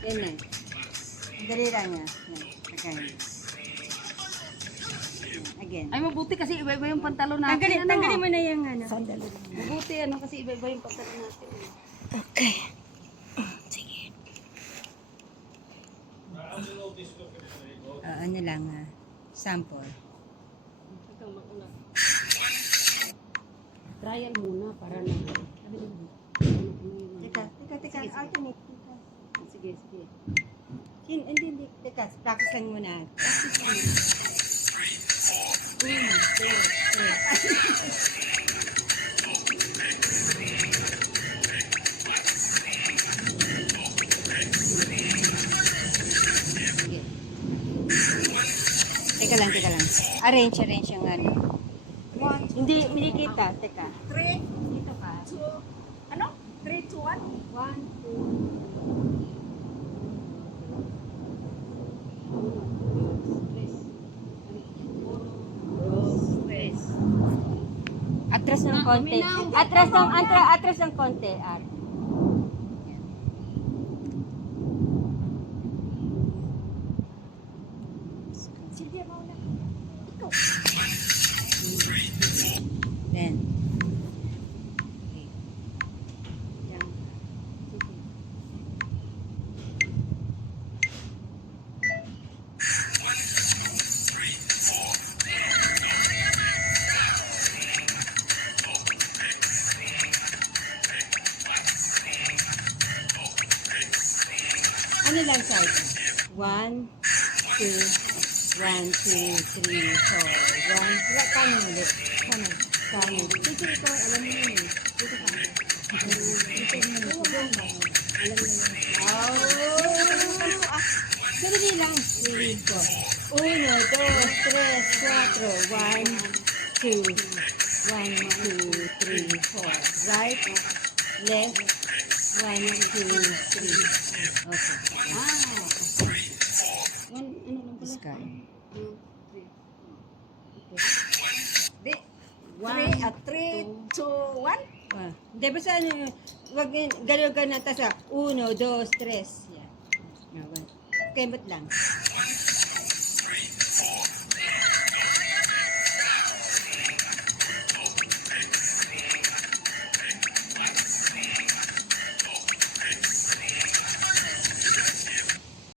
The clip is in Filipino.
Yan na. Dali lang niya. Yan. Again. Ay, mabuti kasi iba-iba yung pantalon natin. Tanggalin mo na yung ano. Sandali. Mabuti kasi iba-iba yung pantalon natin. Okay. Sige. Ano lang sample. Ikaw mag-ulat. Trial muna para na. Teka. Alternate. Sige, sige. Hindi. Teka, practice lang muna. Teka lang. Arrange yung ano. Hindi kita. Teka. 3, dito ka. 2, ano? 3, 2, 1? 1, 2, Atras ng konti. Atras ng konti. sige, mauna. Ikaw. Then. Ano lang side? 1, 2, 1, 2, 3, 4. 1. Wala kano ulit. Kano. Dito ikaw, alam mo yun eh. Dito ka. Dito mo. Alam mo yun. Madali lang. 3, 4. 1, 2, 3, 4. 1, 2. 1, 2, 3, 4. Right? Left. 1, 2, 3. Okay. Ano lang pala? Sky. 3, 2, 1. Hindi ba sa ano, wag galaw ka na tasa 1, 2, 3. Yan. Okay, ba't lang?